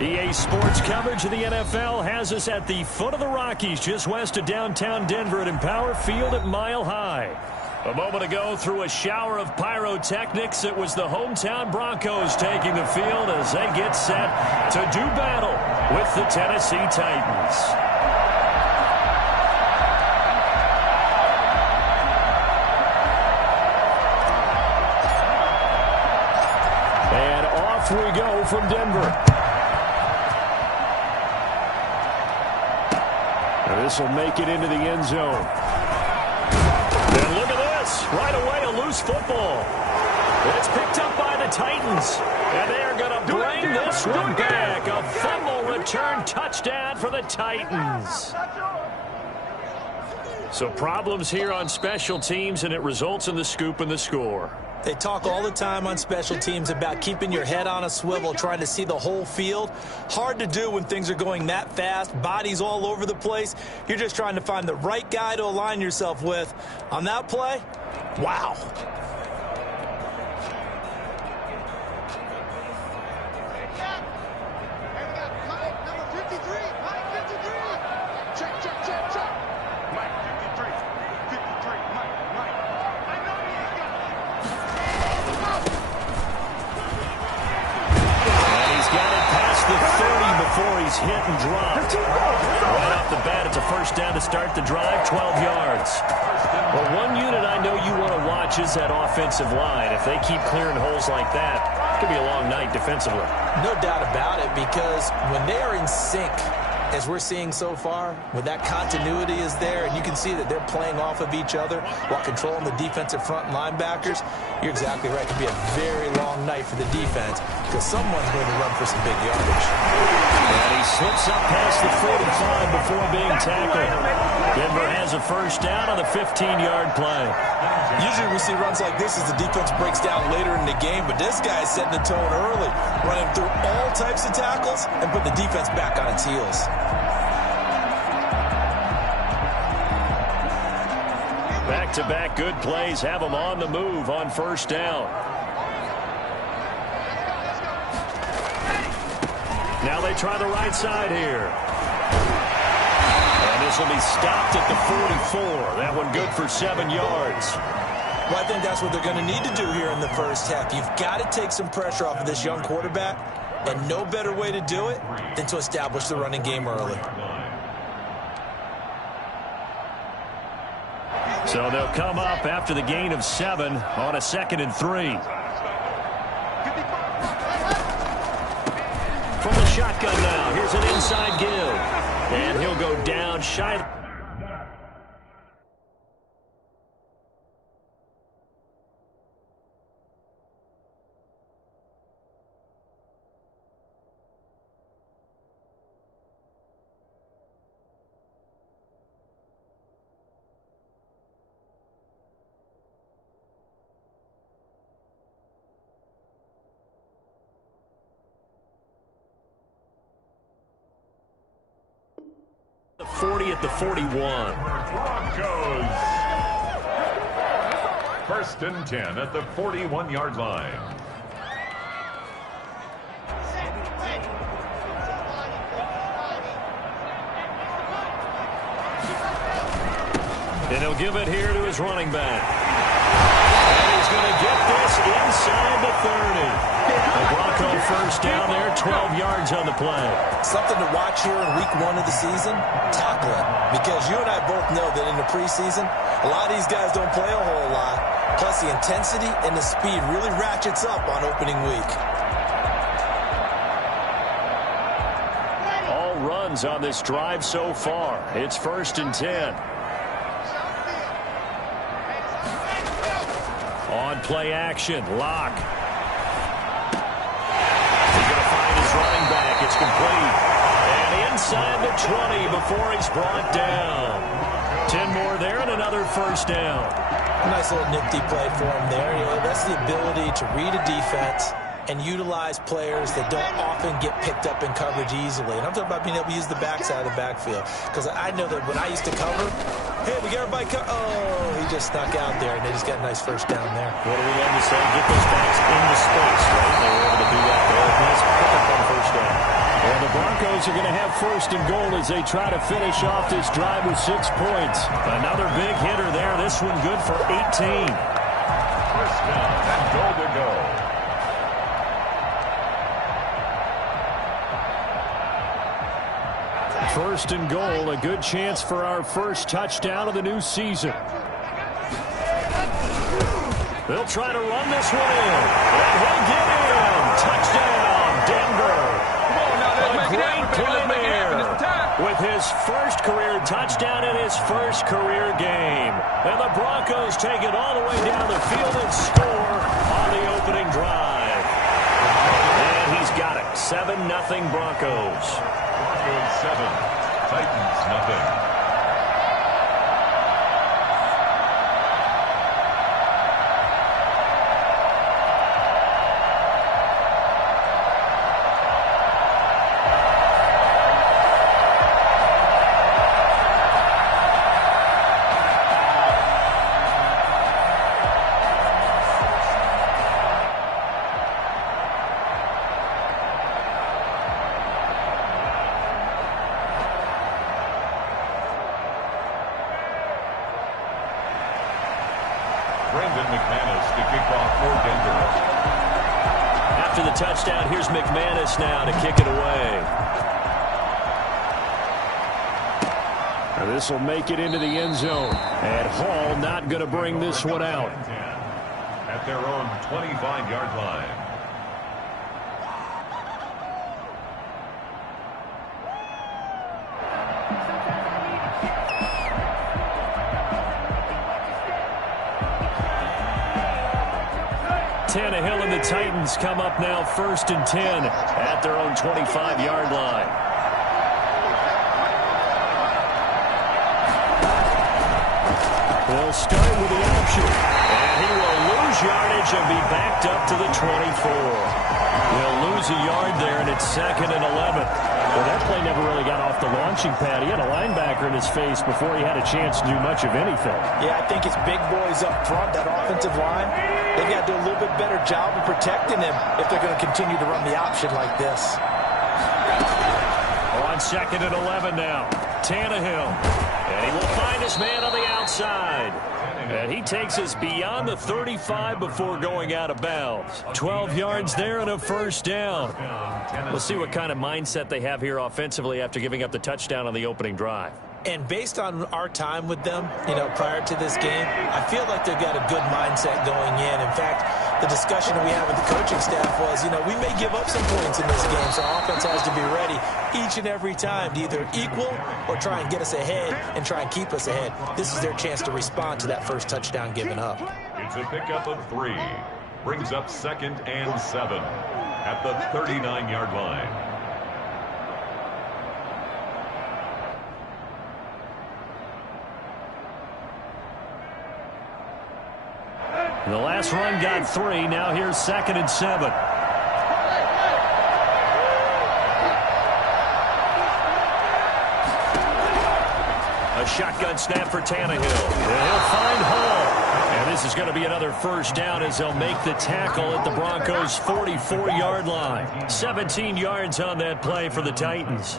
EA Sports coverage of the NFL has us at the foot of the Rockies, just west of downtown Denver at Empower Field at Mile High. A moment ago, through a shower of pyrotechnics, it was the hometown Broncos taking the field as they get set to do battle with the Tennessee Titans. And off we go from Denver. This will make it into the end zone. And look at this. Right away, a loose football. It's picked up by the Titans. And they are going to bring this one back. A fumble return touchdown for the Titans. So problems here on special teams, and it results in the scoop and the score. They talk all the time on special teams about keeping your head on a swivel, trying to see the whole field. Hard to do when things are going that fast, bodies all over the place. You're just trying to find the right guy to align yourself with. On that play, wow. He's hit and dropped. Right off the bat, it's a first down to start the drive, 12 yards. Well, one unit I know you want to watch is that offensive line. If they keep clearing holes like that, it could be a long night defensively. No doubt about it, because when they are in sync, as we're seeing so far, when that continuity is there and you can see that they're playing off of each other while controlling the defensive front linebackers, you're exactly right. It could be a very long night for the defense because someone's going to run for some big yardage. And he slips up past the 45 before being tackled. Denver has a first down on the 15-yard play. Usually we see runs like this as the defense breaks down later in the game, but this guy is setting the tone early, running through all types of tackles and putting the defense back on its heels. Back-to-back good plays have them on the move on first down. Now they try the right side here. And this will be stopped at the 44. That one good for 7 yards. Well, I think that's what they're going to need to do here in the first half. You've got to take some pressure off of this young quarterback, and no better way to do it than to establish the running game early. So they'll come up after the gain of 7 on a 2nd and 3. From the shotgun now, here's an inside give. And he'll go down shy. The 40 at the 41. Broncos. 1st and 10 at the 41-yard line. And he'll give it here to his running back. And he's going to get this inside the 30. The Bronco first down there, 12 yards on the play. Something to watch here in week 1 of the season, tackling. Because you and I both know that in the preseason, a lot of these guys don't play a whole lot. Plus the intensity and the speed really ratchets up on opening week. All runs on this drive so far. It's 1st and 10. On play action, Lock. Running back, it's complete. And inside the 20 before he's brought down. 10 more there and another first down. Nice little nifty play for him there. You know, that's the ability to read a defense and utilize players that don't often get picked up in coverage easily. And I'm talking about being able to use the backside of the backfield. Because I know that when I used to cover, hey, we got everybody oh, he just snuck out there, and they just got a nice first down there. What do we love to say? Get those backs into space, right? They were able to do that there. Nice pick up on first down. And the Broncos are going to have first and goal as they try to finish off this drive with 6 points. Another big hitter there. This one good for 18. First down and goal to go. First and goal, a good chance for our first touchdown of the new season. They'll try to run this one in. And he'll get in. Touchdown, Denver. A great play there with his first career touchdown in his first career game. And the Broncos take it all the way down the field and score on the opening drive. And he's got it. 7-0 Broncos. Broncos 7, Titans nothing. After the touchdown, here's McManus now to kick it away. And this will make it into the end zone. And Hall not going to bring this one out. At their own 25-yard line. Tannehill and the Titans come up now first and 10 at their own 25-yard line. They'll start with the option. And he will lose yardage and be backed up to the 24. They'll lose a yard there, and it's 2nd and 11. Well, that play never really got off the launching pad. He had a linebacker in his face before he had a chance to do much of anything. Yeah, I think it's big boys up front, that offensive line. They've got to do a little bit better job of protecting him if they're going to continue to run the option like this. On 2nd and 11 now. Tannehill. And he will find his man on the outside. And he takes us beyond the 35 before going out of bounds. 12 yards there and a first down. We'll see what kind of mindset they have here offensively after giving up the touchdown on the opening drive. And based on our time with them, prior to this game, I feel like they've got a good mindset going in. In fact, the discussion we had with the coaching staff was, we may give up some points in this game, so our offense has to be ready each and every time to either equal or try and get us ahead and try and keep us ahead. This is their chance to respond to that first touchdown given up. It's a pickup of 3. Brings up 2nd and 7 at the 39-yard line. The last run got 3. Now here's 2nd and 7. A shotgun snap for Tannehill. And he'll find Hall. And this is going to be another first down as they'll make the tackle at the Broncos' 44-yard line. 17 yards on that play for the Titans.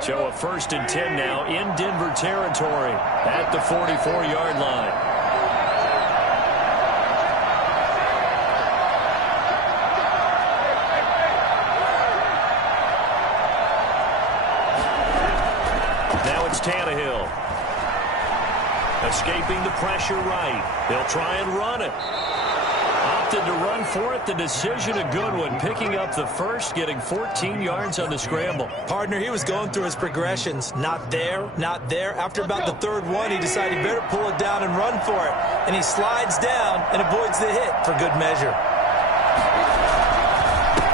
So a 1st and 10 now in Denver territory at the 44-yard line. Now it's Tannehill. Escaping the pressure right. They'll try and run it. Opted to run for it. The decision a good one. Picking up the first, getting 14 yards on the scramble. Partner, he was going through his progressions. Not there, not there. After about the 3rd one, he decided he better pull it down and run for it. And he slides down and avoids the hit for good measure.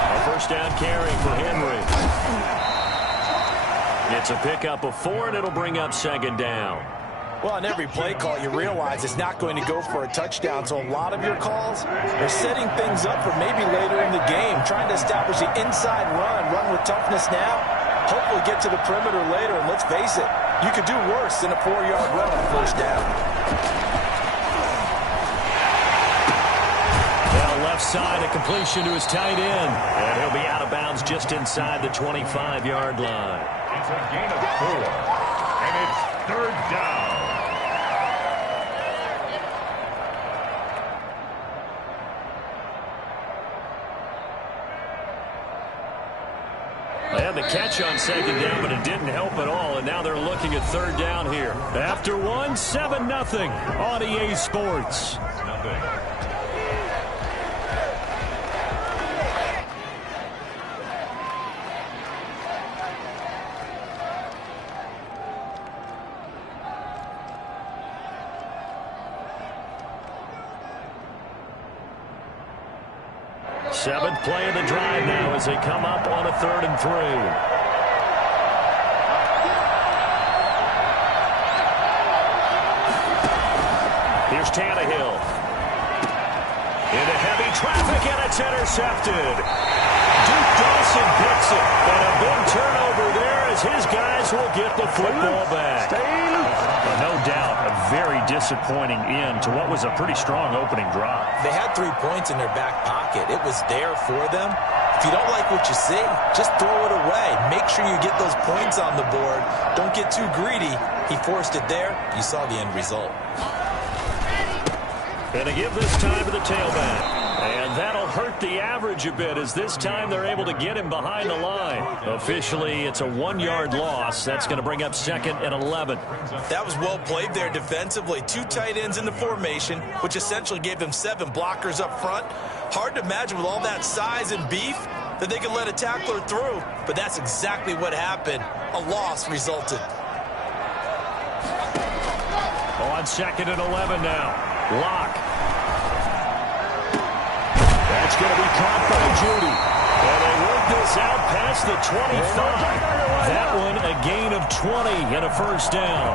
A first down carry for Henry. It's a pickup of 4, and it'll bring up 2nd down. Well, on every play call, you realize it's not going to go for a touchdown. So a lot of your calls are setting things up for maybe later in the game, trying to establish the inside run with toughness now, hopefully get to the perimeter later. And let's face it, You could do worse than a 4-yard run on first down. Now left side, a completion to his tight end. And he'll be out of bounds just inside the 25-yard line. It's a gain of 4, and it's third down. They had the catch on second down, but it didn't help at all, and now they're looking at third down here. After 7-0 on EA Sports. Nothing. Seventh play of the drive now as they come up on a 3rd and 3. Here's Tannehill. Into heavy traffic, and it's intercepted. Duke Dawson picks it, and a big turnover there as his guys will get the football back. No doubt, a very disappointing end to what was a pretty strong opening drive. They had 3 points in their back pocket. It was there for them. If you don't like what you see, just throw it away. Make sure you get those points on the board. Don't get too greedy. He forced it there. You saw the end result. And to give this time to the tailback. And that'll hurt the average a bit as this time they're able to get him behind the line. Officially, it's a 1-yard loss. That's going to bring up 2nd and 11. That was well played there defensively. 2 tight ends in the formation, which essentially gave them 7 blockers up front. Hard to imagine with all that size and beef that they could let a tackler through. But that's exactly what happened. A loss resulted. On 2nd and 11 now. Lock. That's going to be caught by Judy. And they work this out past the 25. That one a gain of 20 and a first down.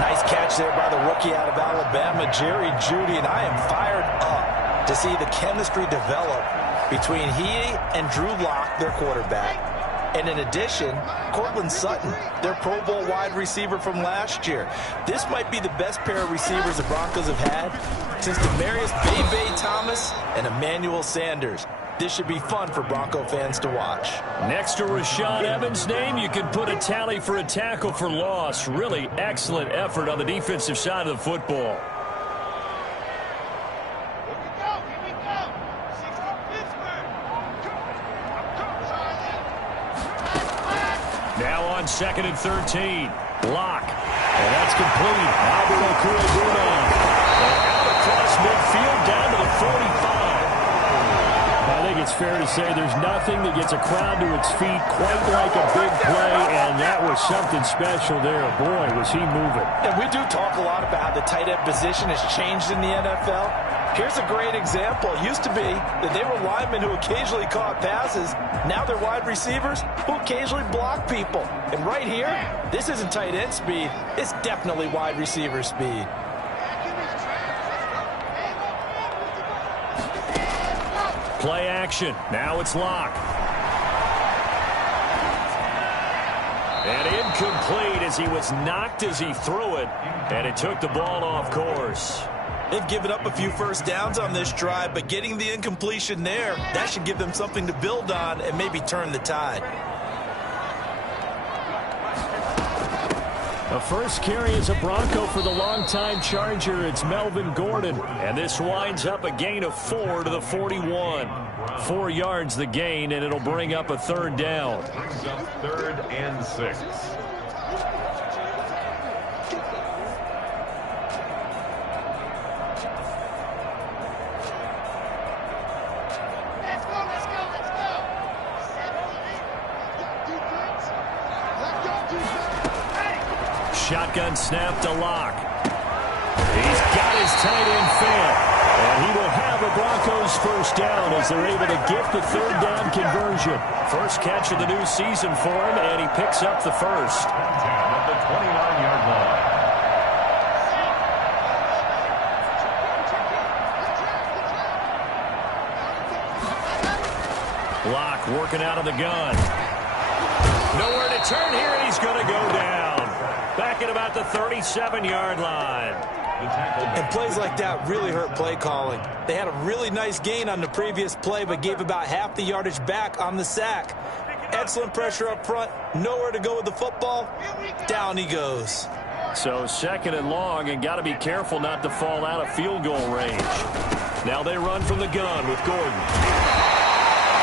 Nice catch there by the rookie out of Alabama, Jerry Judy. And I am fired up to see the chemistry develop between he and Drew Lock, their quarterback. And in addition, Cortland Sutton, their Pro Bowl wide receiver from last year. This might be the best pair of receivers the Broncos have had since Demaryius Bebe Thomas and Emmanuel Sanders. This should be fun for Bronco fans to watch. Next to Rashad Evans' name, you can put a tally for a tackle for loss. Really excellent effort on the defensive side of the football. Now on 2nd and 13. Lock. And that's complete. Albert Okwuegbunam. And out across midfield down to the 45. I think it's fair to say there's nothing that gets a crowd to its feet quite like a big play, and that was something special there. Boy, was he moving. And we do talk a lot about how the tight end position has changed in the NFL. Here's a great example. It used to be that they were linemen who occasionally caught passes. Now they're wide receivers who occasionally block people. And right here, this isn't tight end speed. It's definitely wide receiver speed. Play action. Now it's Lock. And incomplete as he was knocked as he threw it. And it took the ball off course. They've given up a few first downs on this drive, but getting the incompletion there, that should give them something to build on and maybe turn the tide. The first carry is a Bronco for the longtime Charger. It's Melvin Gordon. And this winds up a gain of 4 to the 41. 4 yards the gain, and it'll bring up a 3rd down. Brings up 3rd and 6. Shotgun snap to Lock. He's got his tight end fan. And he will have a Broncos first down as they're able to get the 3rd down conversion. First catch of the new season for him, and he picks up the first. At the 29-yard line. Lock working out of the gun. Nowhere to turn here, and he's going to go down. Back at about the 37-yard line. And plays like that really hurt play calling. They had a really nice gain on the previous play, but gave about half the yardage back on the sack. Excellent pressure up front. Nowhere to go with the football. Down he goes. So 2nd and long, and got to be careful not to fall out of field goal range. Now they run from the gun with Gordon.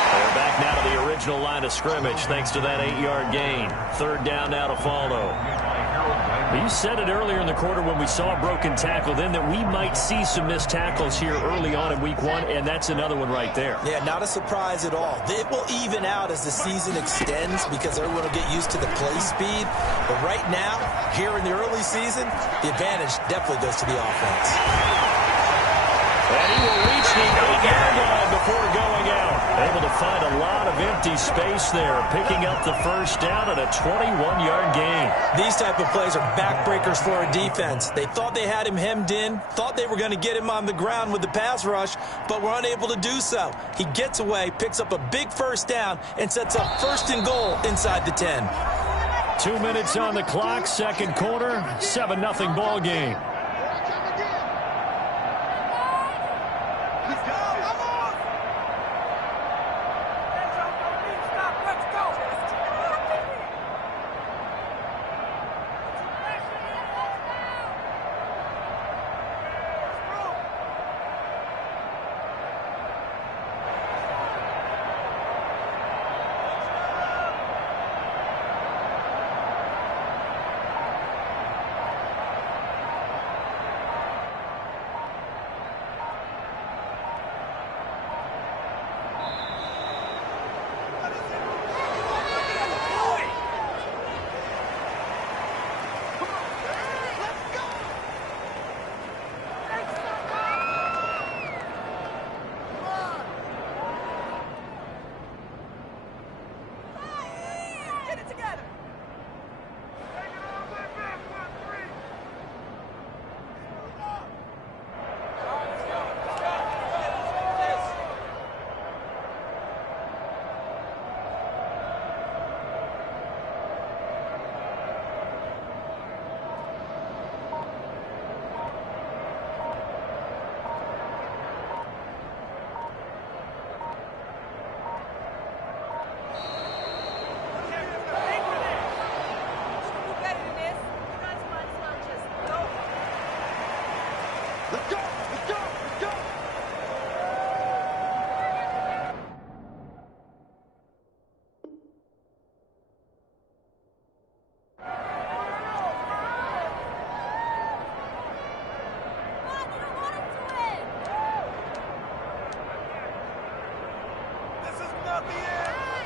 They're back now to the original line of scrimmage thanks to that 8-yard gain. 3rd down now to follow. You said it earlier in the quarter when we saw a broken tackle then that we might see some missed tackles here early on in week 1, and that's another one right there. Yeah, not a surprise at all. It will even out as the season extends because everyone will get used to the play speed. But right now, here in the early season, the advantage definitely goes to the offense. And he will reach the 8-yard line before going out. Able to find a lot of empty space there, picking up the 1st down and a 21-yard gain. These type of plays are backbreakers for a defense. They thought they had him hemmed in, thought they were going to get him on the ground with the pass rush, but were unable to do so. He gets away, picks up a big 1st down, and sets up 1st and goal inside the 10. 2 minutes on the clock, 2nd quarter, 7-0 ball game.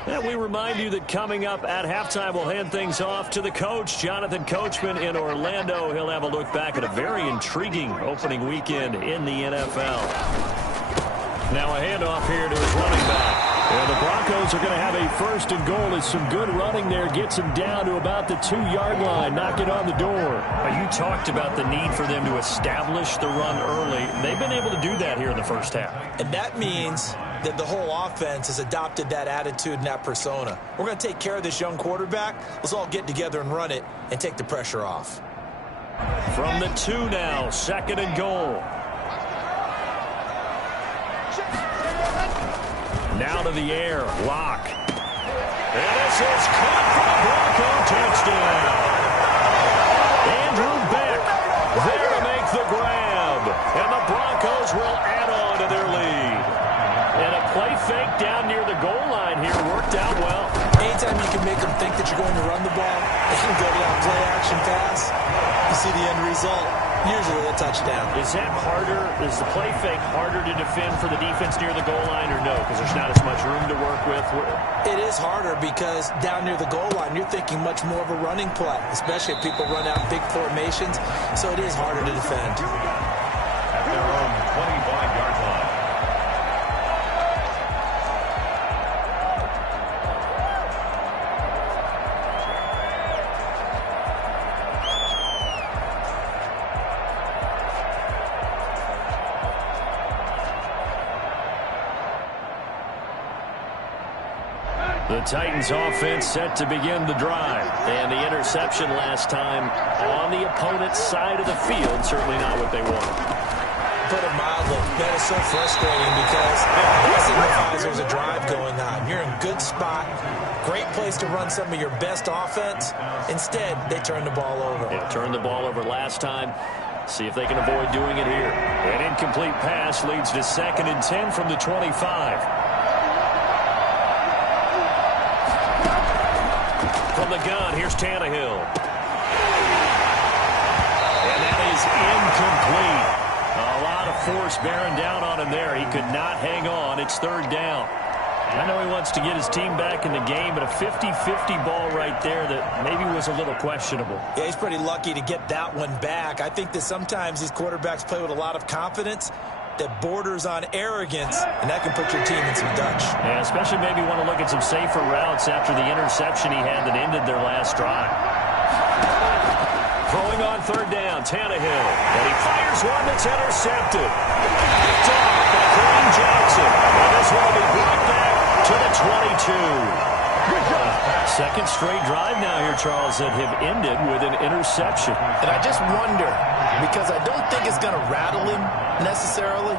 And we remind you that coming up at halftime, we'll hand things off to the coach, Jonathan Coachman in Orlando. He'll have a look back at a very intriguing opening weekend in the NFL. Now a handoff here to his running back. And the Broncos are going to have a 1st and goal as some good running there gets him down to about the 2-yard line, knocking on the door. You talked about the need for them to establish the run early. They've been able to do that here in the 1st half. And that means that the whole offense has adopted that attitude and that persona. We're going to take care of this young quarterback. Let's all get together and run it and take the pressure off. From the 2 now, 2nd and goal. Now to the air, Locke. And this is caught for the Bronco touchdown. Andrew Beck there to make the grab. And the Broncos will add on to their lead. And a play fake down near the goal line here worked out well. Anytime you can make them think that you're going to run the ball, they can go to that play action pass. You see the end result, usually a touchdown. Is that harder? Is the play fake harder to defend for the defense near the goal line or no? Because there's not as much room to work with. It is harder because down near the goal line, you're thinking much more of a running play, especially if people run out big formations. So it is harder to defend. At their own 25-yard line. The Titans offense set to begin the drive. And the interception last time on the opponent's side of the field. Certainly not what they wanted. Put it mildly, that is so frustrating because that signifies there's a drive going on. You're in a good spot, great place to run some of your best offense. Instead, they turn the ball over. Yeah, turned the ball over last time. See if they can avoid doing it here. An incomplete pass leads to 2nd and 10 from the 25. From the gun, here's Tannehill. And that is incomplete. A lot of force bearing down on him there. He could not hang on. It's 3rd down. I know he wants to get his team back in the game, but a 50-50 ball right there that maybe was a little questionable. Yeah, he's pretty lucky to get that one back. I think that sometimes these quarterbacks play with a lot of confidence that borders on arrogance, and that can put your team in some Dutch. Yeah, especially maybe want to look at some safer routes after the interception he had that ended their last drive. Throwing on 3rd down, Tannehill. And he fires one that's intercepted. Picked off by Kareem Jackson. And this one will be brought back to the 22. Second straight drive now here, Charles, that have ended with an interception. And I just wonder, because I don't think it's going to rattle him necessarily.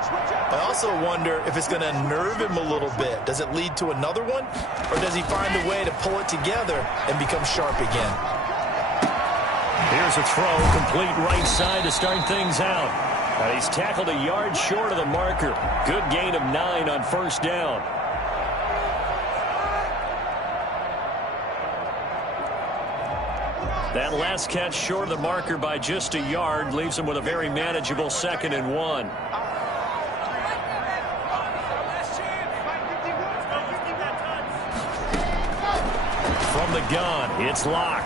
I also wonder if it's going to nerve him a little bit. Does it lead to another one? Or does he find a way to pull it together and become sharp again? Here's a throw, complete right side to start things out. He's tackled a yard short of the marker. Good gain of 9 on 1st down. That last catch short of the marker by just a yard leaves him with a very manageable 2nd and 1. From the gun, it's Locke.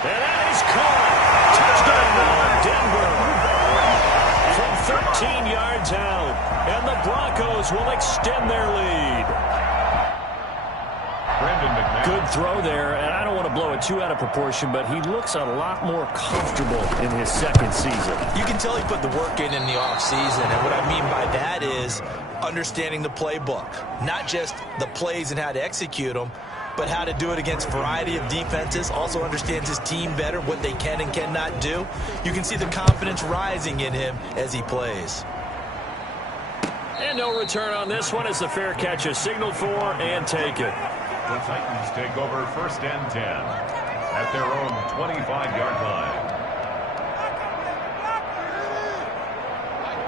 And that is caught. Touchdown, Denver. From 13 yards out. And the Broncos will extend their lead. Good throw there, and I don't want to blow it too out of proportion, but he looks a lot more comfortable in his 2nd season. You can tell he put the work in the offseason, and what I mean by that is understanding the playbook. Not just the plays and how to execute them, but how to do it against a variety of defenses. Also understands his team better, what they can and cannot do. You can see the confidence rising in him as he plays. And no return on this one as the fair catch is signaled for and taken. The Titans take over 1st and 10 at their own 25-yard line.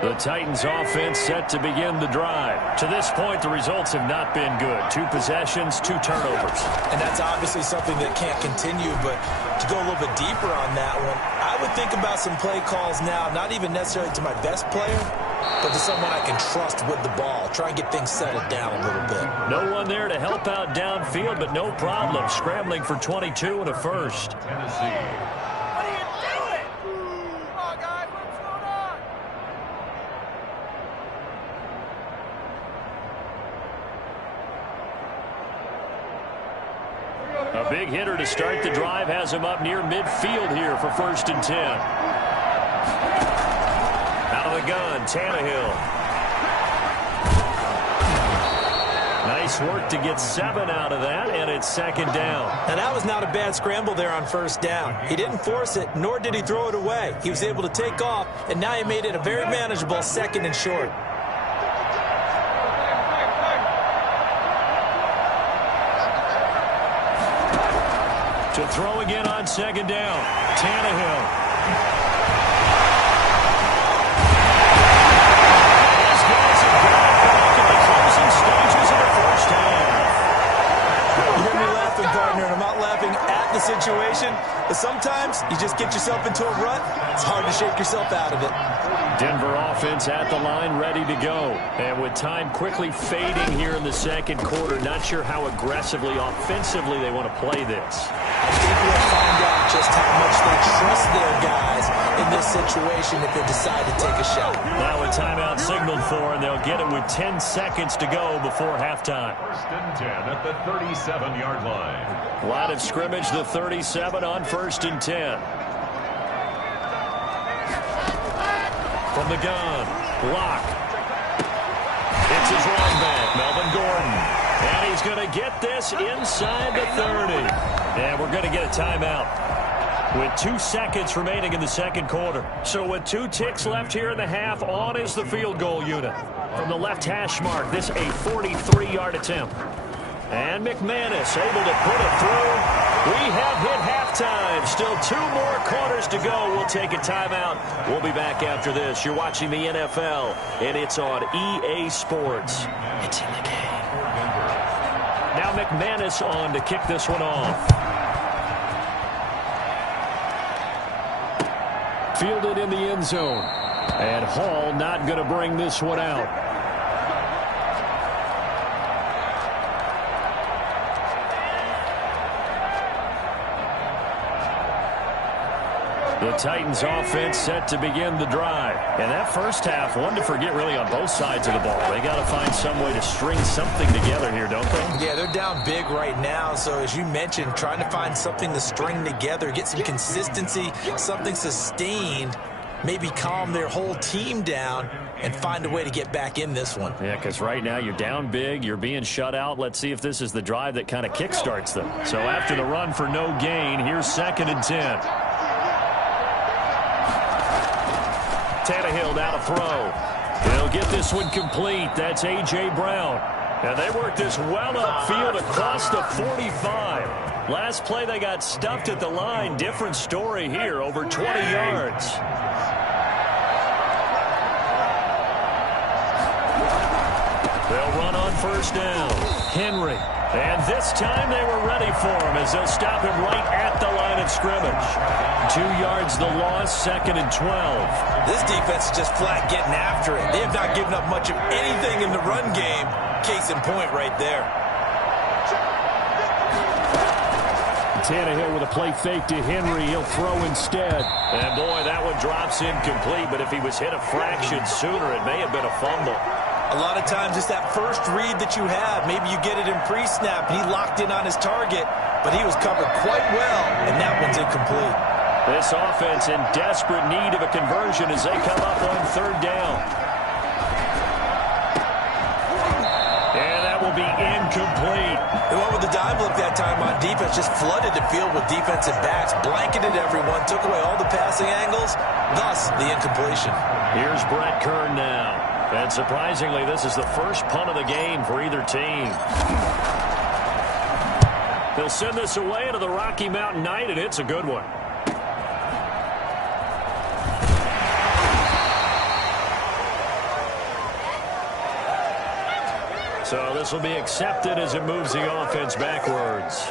The Titans offense set to begin the drive. To this point, the results have not been good. 2 possessions, 2 turnovers. And that's obviously something that can't continue, but to go a little bit deeper on that one, I would think about some play calls now, not even necessarily to my best player, but to someone I can trust with the ball. Try and get things settled down a little bit. No one there to help out downfield, but no problem. Scrambling for 22 and a first. Tennessee. What are you doing? Come on, guys. What's going on? A big hitter to start the drive has him up near midfield here for 1st and 10. Out of the gun, Tannehill. Nice work to get 7 out of that, and it's 2nd down. Now, that was not a bad scramble there on 1st down. He didn't force it, nor did he throw it away. He was able to take off, and now he made it a very manageable 2nd and short. To throw again on 2nd down, Tannehill. These guys have got it back in the closing stages of the 1st half. You hear me laughing, partner, and I'm not laughing at the situation, but sometimes you just get yourself into a rut. It's hard to shake yourself out of it. Denver offense at the line, ready to go. And with time quickly fading here in the 2nd quarter, not sure how aggressively, offensively they want to play this. I think we'll find out just how much they trust their guys in this situation if they decide to take a shot. Now a timeout signaled for, and they'll get it with 10 seconds to go before halftime. 1st and 10 at the 37-yard line. Line of scrimmage, the 37 on 1st and 10. From the gun, Locke. It's his running back, Melvin Gordon. And he's going to get this inside the 30. And we're going to get a timeout with 2 seconds remaining in the second quarter. So with 2 ticks left here in the half, on is the field goal unit. From the left hash mark, this a 43-yard attempt. And McManus able to put it through. We have hit halftime. Still 2 more quarters to go. We'll take a timeout. We'll be back after this. You're watching the NFL, and it's on EA Sports. It's in the game. Now McManus on to kick this one off. Fielded in the end zone. And Hall not going to bring this one out. The Titans offense set to begin the drive. And that first half, one to forget really on both sides of the ball. They got to find some way to string something together here, don't they? Yeah, they're down big right now. So as you mentioned, trying to find something to string together, get some consistency, something sustained, maybe calm their whole team down and find a way to get back in this one. Yeah, because right now you're down big, you're being shut out. Let's see if this is the drive that kind of kickstarts them. So after the run for no gain, here's 2nd and 10. Tannehill now to throw. He'll get this one complete. That's A.J. Brown. And they work this well upfield across the 45. Last play they got stuffed at the line. Different story here, over 20 yards. They'll run on first down. Henry. And this time they were ready for him as they'll stop him right at the line of scrimmage. 2 yards the loss, 2nd and 12. This defense is just flat getting after it. They have not given up much of anything in the run game. Case in point right there. Tannehill with a play fake to Henry. He'll throw instead. And boy, that one drops incomplete. But if he was hit a fraction sooner, it may have been a fumble. A lot of times it's that first read that you have. Maybe you get it in pre-snap. He locked in on his target, but he was covered quite well, and that one's incomplete. This offense in desperate need of a conversion as they come up on 3rd down. And that will be incomplete. They went with the dive look that time on defense, just flooded the field with defensive backs, blanketed everyone, took away all the passing angles, thus the incompletion. Here's Brett Kern now. And surprisingly, this is the first punt of the game for either team. They'll send this away to the Rocky Mountain Night, and it's a good one. So this will be accepted as it moves the offense backwards.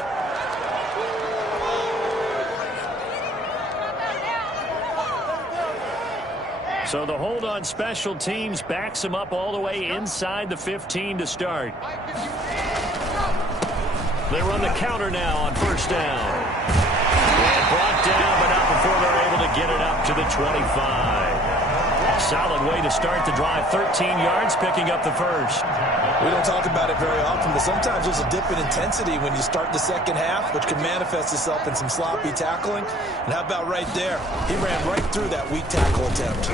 So the hold on special teams backs him up all the way inside the 15 to start. They run the counter now on first down. And brought down, but not before they're able to get it up to the 25. Solid way to start the drive. 13 yards, picking up the first. We don't talk about it very often, but sometimes there's a dip in intensity when you start the second half, which can manifest itself in some sloppy tackling. And how about right there? He ran right through that weak tackle attempt.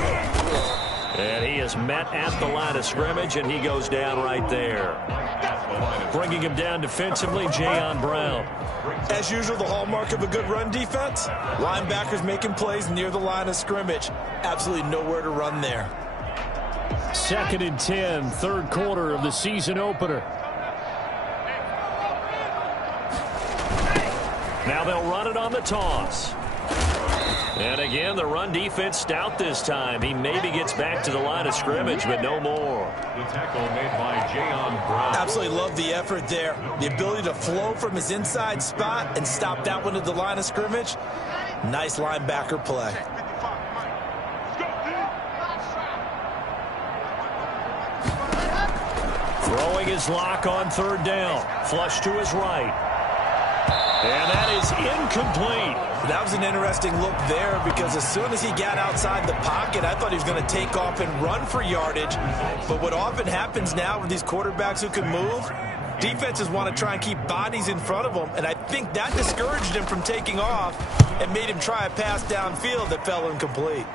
And he is met at the line of scrimmage, and he goes down right there. Bringing him down defensively, Jayon Brown. As usual, the hallmark of a good run defense, linebackers making plays near the line of scrimmage. Absolutely nowhere to run there. 2nd and 10, 3rd quarter of the season opener. Now they'll run it on the toss. And again, the run defense stout this time. He maybe gets back to the line of scrimmage, but no more. The tackle made by Jayon Brown. Absolutely love the effort there. The ability to flow from his inside spot and stop that one at the line of scrimmage. Nice linebacker play. Throwing his lock on 3rd down. Flush to his right. And that is incomplete. That was an interesting look there because as soon as he got outside the pocket, I thought he was going to take off and run for yardage. But what often happens now with these quarterbacks who can move, defenses want to try and keep bodies in front of them. And I think that discouraged him from taking off and made him try a pass downfield that fell incomplete.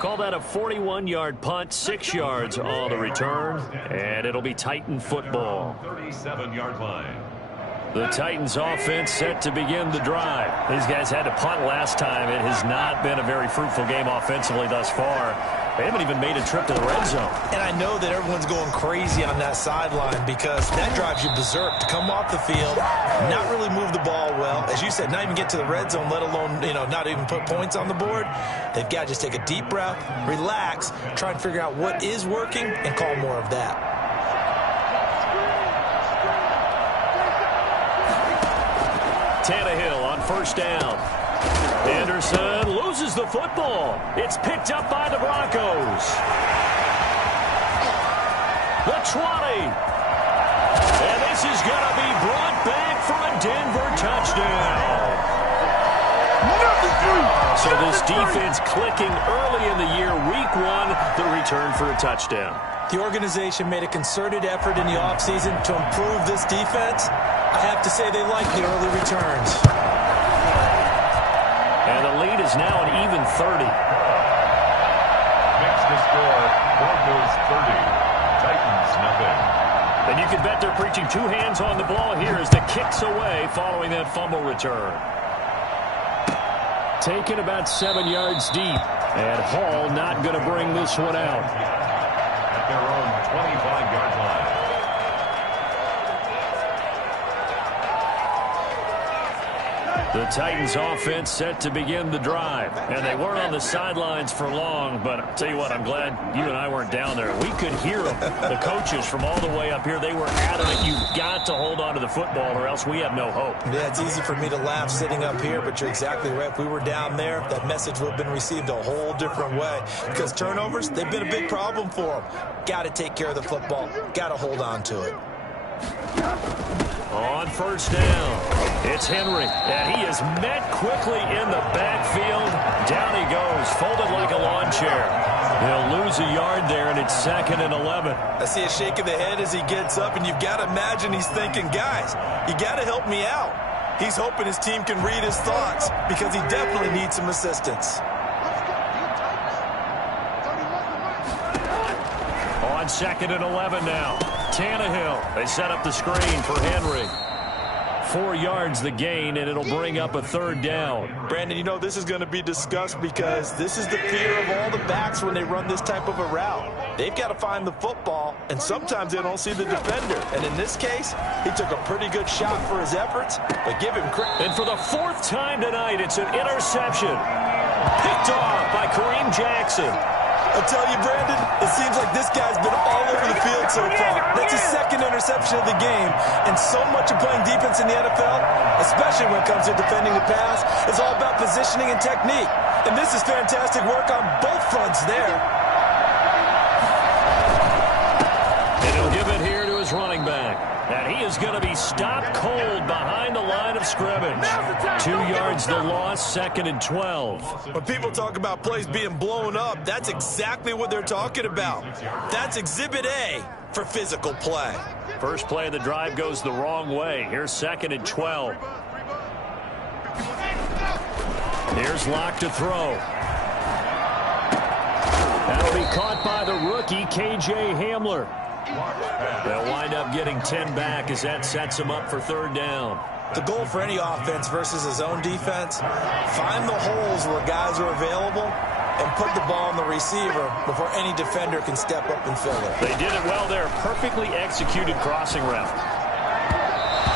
Call that a 41-yard punt, 6 yards on the return, and it'll be Titan football. 37-yard line. The Titans offense set to begin the drive. These guys had to punt last time. It has not been a very fruitful game offensively thus far. They haven't even made a trip to the red zone. And I know that everyone's going crazy on that sideline because that drives you berserk to come off the field, not really move the ball well. As you said, not even get to the red zone, let alone, not even put points on the board. They've got to just take a deep breath, relax, try and figure out what is working, and call more of that. Tannehill on first down. Anderson loses the football. It's picked up by the Broncos. The 20. And this is going to be brought back for a Denver touchdown. So this defense clicking early in the year, week 1, the return for a touchdown. The organization made a concerted effort in the offseason to improve this defense. I have to say they like the early returns. And the lead is now an even 30. Makes the score Broncos 30, Titans nothing. And you can bet they're preaching 2 hands on the ball here as the kick's away following that fumble return. Taken about 7 yards deep. And Hall not going to bring this one out. At their own 25-yard line. The Titans offense set to begin the drive. And they weren't on the sidelines for long, but I'll tell you what, I'm glad you and I weren't down there. We could hear them, the coaches from all the way up here. They were adamant, you've got to hold on to the football or else we have no hope. Yeah, it's easy for me to laugh sitting up here, but you're exactly right. If we were down there, that message would have been received a whole different way. Because turnovers, they've been a big problem for them. Got to take care of the football. Got to hold on to it. On first down, it's Henry, and he is met quickly in the backfield. Down he goes, folded like a lawn chair. He'll lose a yard there, and it's 2nd and 11. I see a shake of the head as he gets up, and you've got to imagine he's thinking, guys, you got to help me out. He's hoping his team can read his thoughts because he definitely needs some assistance. On 2nd and 11 now. Tannehill. They set up the screen for Henry. 4 yards the gain, and it'll bring up a 3rd down. Brandon, this is going to be discussed because this is the fear of all the backs when they run this type of a route. They've got to find the football, and sometimes they don't see the defender. And in this case, he took a pretty good shot for his efforts, but give him credit. And for the 4th time tonight, it's an interception. Picked off by Kareem Jackson. I tell you, Brandon, it seems like this guy's been all over the field so far. That's his 2nd interception of the game. And so much of playing defense in the NFL, especially when it comes to defending the pass, is all about positioning and technique. And this is fantastic work on both fronts there. And he'll give it here to his running back. And he is going to be stopped cold behind the line of scrimmage. 2 yards the loss, 2nd and 12. When people talk about plays being blown up, that's exactly what they're talking about. That's Exhibit A for physical play. First play of the drive goes the wrong way. Here's 2nd and 12. Here's Locke to throw. That'll be caught by the rookie, K.J. Hamler. They'll wind up getting 10 back as that sets them up for 3rd down. The goal for any offense versus his own defense, find the holes where guys are available and put the ball on the receiver before any defender can step up and fill it. They did it well there. Perfectly executed crossing route.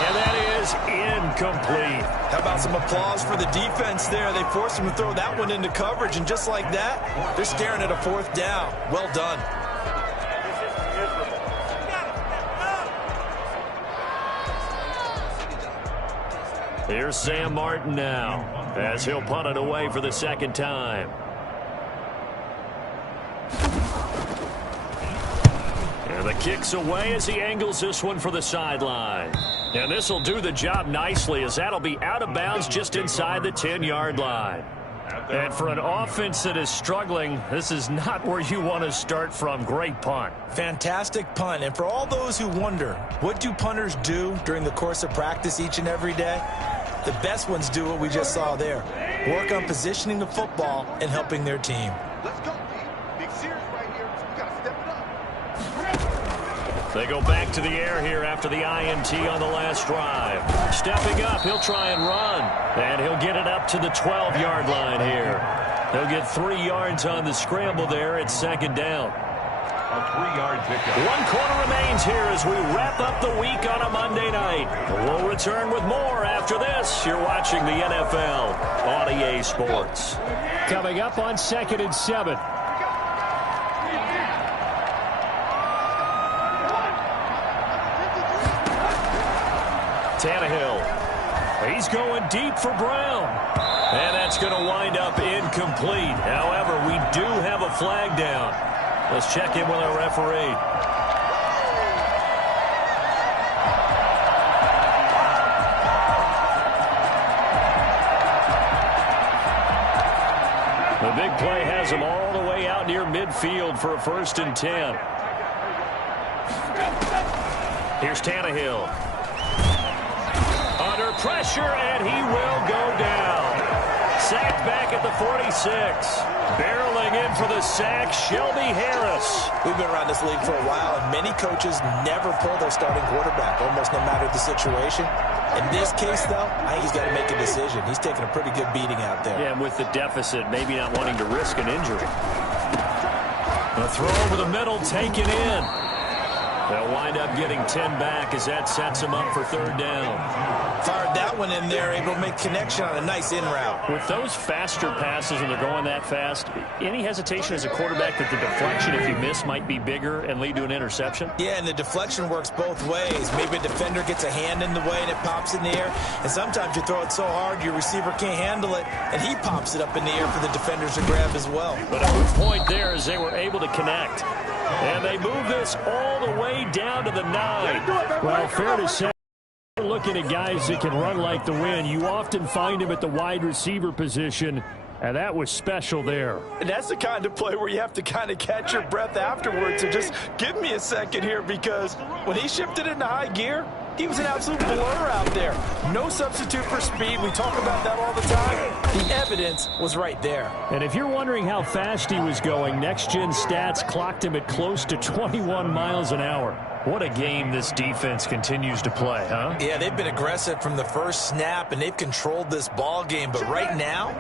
And that is incomplete. How about some applause for the defense there? They forced him to throw that one into coverage, and just like that, they're staring at a 4th down. Well done. Here's Sam Martin now, as he'll punt it away for the 2nd time. And the kick's away as he angles this one for the sideline. And this will do the job nicely, as that'll be out of bounds just inside the 10-yard line. And for an offense that is struggling, this is not where you want to start from. Great punt. Fantastic punt. And for all those who wonder, what do punters do during the course of practice each and every day? The best ones do what we just saw there. Work on positioning the football and helping their team. Let's go. They go back to the air here after the INT on the last drive. Stepping up, he'll try and run. And he'll get it up to the 12-yard line here. He'll get 3 yards on the scramble there. It's second down. A 3-yard pickup. 1 quarter remains here as we wrap up the week on a Monday night. We'll return with more after this. You're watching the NFL on EA Sports. Coming up on 2nd and 7. Tannehill. He's going deep for Brown. And that's going to wind up incomplete. However, we do have a flag down. Let's check in with our referee. The big play has him all the way out near midfield for a 1st and 10. Here's Tannehill. Under pressure, and he will go down. Sacked back at the 46. Barreling in for the sack, Shelby Harris. We've been around this league for a while, and many coaches never pull their starting quarterback, almost no matter the situation. In this case, though, I think he's got to make a decision. He's taking a pretty good beating out there. Yeah, and with the deficit, maybe not wanting to risk an injury. A throw over the middle, taken in. They'll wind up getting 10 back as that sets them up for 3rd down. Fired that one in there, able to make connection on a nice in route. With those faster passes and they're going that fast, any hesitation as a quarterback that the deflection, if you miss, might be bigger and lead to an interception? Yeah, and the deflection works both ways. Maybe a defender gets a hand in the way and it pops in the air. And sometimes you throw it so hard your receiver can't handle it, and he pops it up in the air for the defenders to grab as well. But a good point there is they were able to connect. And they move this all the way down to the 9. Well, fair to say, looking at guys that can run like the wind, you often find them at the wide receiver position, and that was special there. And that's the kind of play where you have to kind of catch your breath afterwards. So just give me a second here, because when he shifted into high gear, he was an absolute blur out there. No substitute for speed. We talk about that all the time. The evidence was right there. And if you're wondering how fast he was going, next-gen stats clocked him at close to 21 miles an hour. What a game this defense continues to play, huh? Yeah, they've been aggressive from the first snap, and they've controlled this ball game. But right now,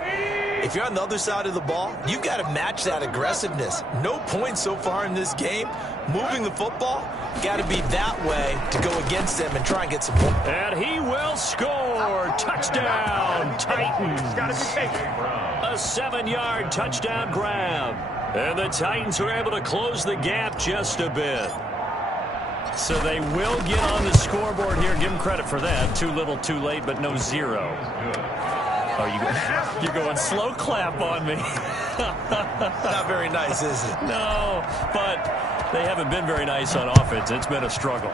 if you're on the other side of the ball, you've got to match that aggressiveness. No points so far in this game. Moving the football, got to be that way to go against them and try and get some points. And he will score. Touchdown, Titans. A 7-yard touchdown grab. And the Titans are able to close the gap just a bit. So they will get on the scoreboard here. Give them credit for that. Too little, too late, but no 0. Oh, you're going slow clap on me. Not very nice, is it? No, but they haven't been very nice on offense. It's been a struggle.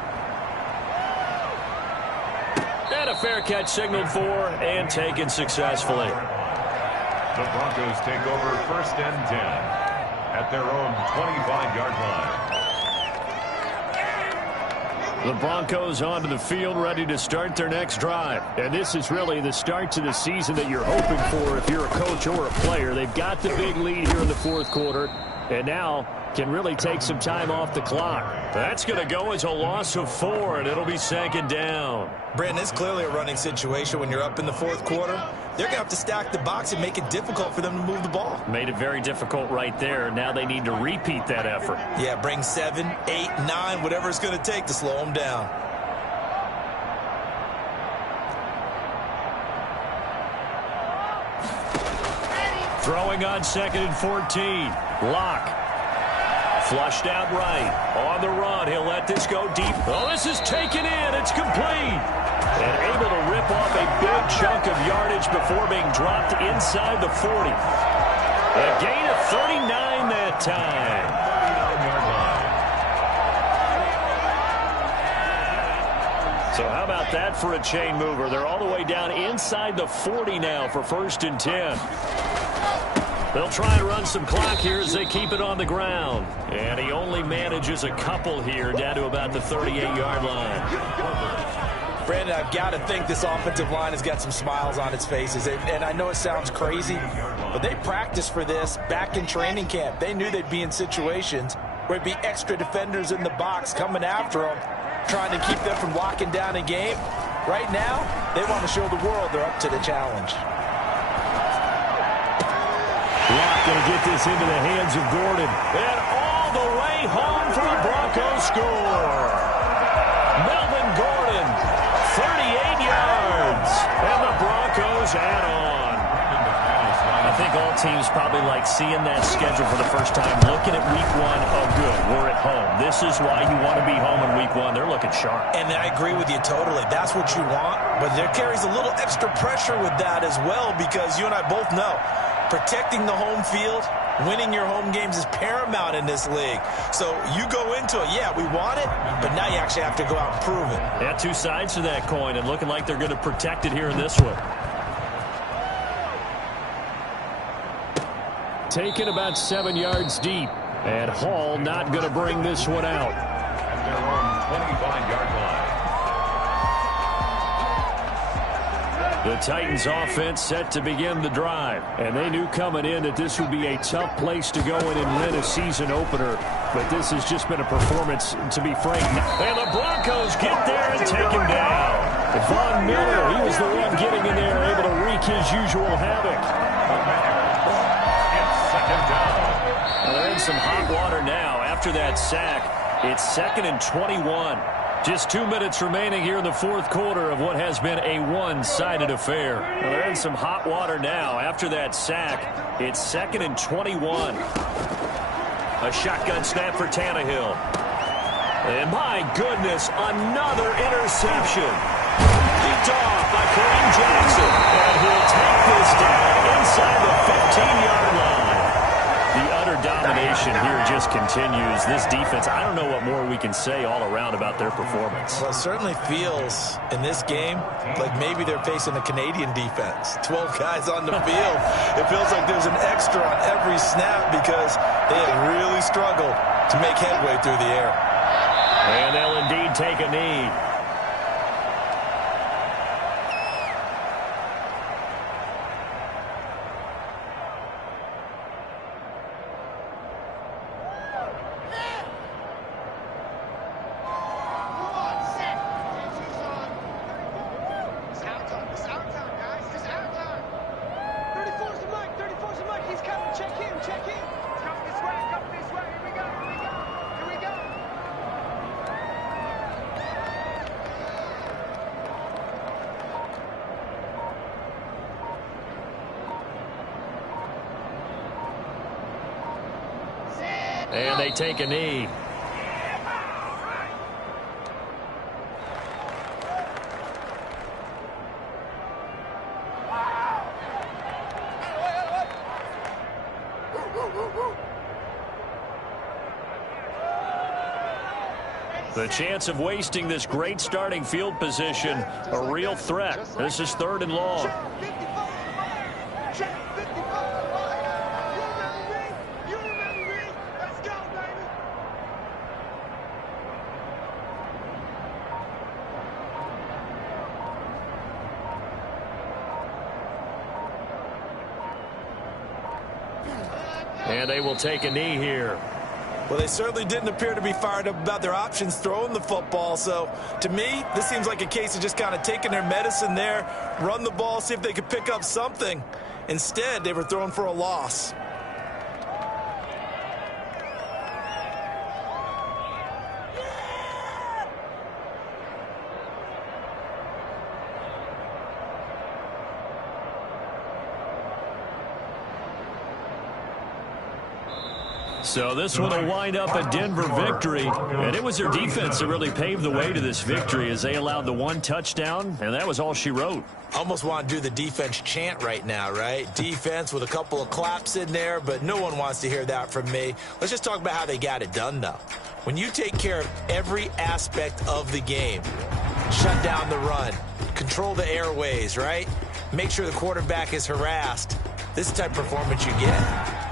And a fair catch signaled for and taken successfully. The Broncos take over 1st and 10 at their own 25-yard line. The Broncos onto the field, ready to start their next drive. And this is really the start to the season that you're hoping for if you're a coach or a player. They've got the big lead here in the 4th quarter, and now can really take some time off the clock. That's going to go as a loss of 4, and it'll be 2nd down. Brandon, it's clearly a running situation when you're up in the 4th quarter. They're going to have to stack the box and make it difficult for them to move the ball. Made it very difficult right there. Now they need to repeat that effort. Yeah, bring 7, 8, 9, whatever it's going to take to slow them down. Throwing on 2nd and 14. Lock. Flushed out right. On the run. He'll let this go deep. Oh, this is taken in. It's complete. And able to rip off a big chunk of yardage before being dropped inside the 40. A gain of 39 that time. 39-yard line. So how about that for a chain mover? They're all the way down inside the 40 now for 1st and 10. They'll try and run some clock here as they keep it on the ground. And he only manages a couple here down to about the 38-yard line. Brandon, I've got to think this offensive line has got some smiles on its faces. And I know it sounds crazy, but they practiced for this back in training camp. They knew they'd be in situations where it'd be extra defenders in the box coming after them, trying to keep them from locking down a game. Right now, they want to show the world they're up to the challenge. Locke going to get this into the hands of Gordon. And all the way home for a Broncos score. Melvin Gordon, 38 yards. And the Broncos add on. I think all teams probably like seeing that schedule for the first time, looking at week one. Oh, good, we're at home. This is why you want to be home in week one. They're looking sharp. And I agree with you totally. That's what you want. But there carries a little extra pressure with that as well, because you and I both know protecting the home field, winning your home games is paramount in this league. So you go into it, yeah, we want it, but now you actually have to go out and prove it. Yeah, two sides to that coin, and looking like they're going to protect it here in this one. Taken about 7 yards deep, and Hall not going to bring this one out. At their own 25-yard line. The Titans offense set to begin the drive, and they knew coming in that this would be a tough place to go in and win a season opener, but this has just been a performance, to be frank. And the Broncos get there and take him down. Von Miller, he was the one getting in there, able to wreak his usual havoc. Well, they're in some hot water now. After that sack, it's 2nd and 21. Just 2 minutes remaining here in the fourth quarter of what has been a one-sided affair. Well, they're in some hot water now. After that sack, it's 2nd and 21. A shotgun snap for Tannehill. And my goodness, another interception. Picked off by Kareem Jackson. And he'll take this down inside the 15-yard line. The utter domination here just continues. This defense, I don't know what more we can say all around about their performance. Well, it certainly feels in this game like maybe they're facing a Canadian defense. 12 guys on the field. It feels like there's an extra on every snap because they have really struggled to make headway through the air. And they'll indeed take a knee. And they take a knee. The chance of wasting this great starting field position, a real threat. This is 3rd and long. And they will take a knee here. Well, they certainly didn't appear to be fired up about their options throwing the football. So, to me, this seems like a case of just kind of taking their medicine there, run the ball, see if they could pick up something. Instead, they were throwing for a loss. So this one will wind up a Denver victory, and it was their defense that really paved the way to this victory as they allowed the one touchdown, and that was all she wrote. Almost want to do the defense chant right now, right? Defense with a couple of claps in there, but no one wants to hear that from me. Let's just talk about how they got it done, though. When you take care of every aspect of the game, shut down the run, control the airways, right? Make sure the quarterback is harassed. This is the type of performance you get.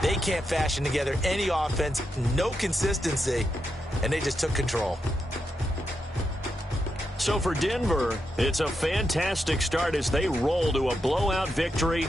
They can't fashion together any offense, no consistency, and they just took control. So for Denver, it's a fantastic start as they roll to a blowout victory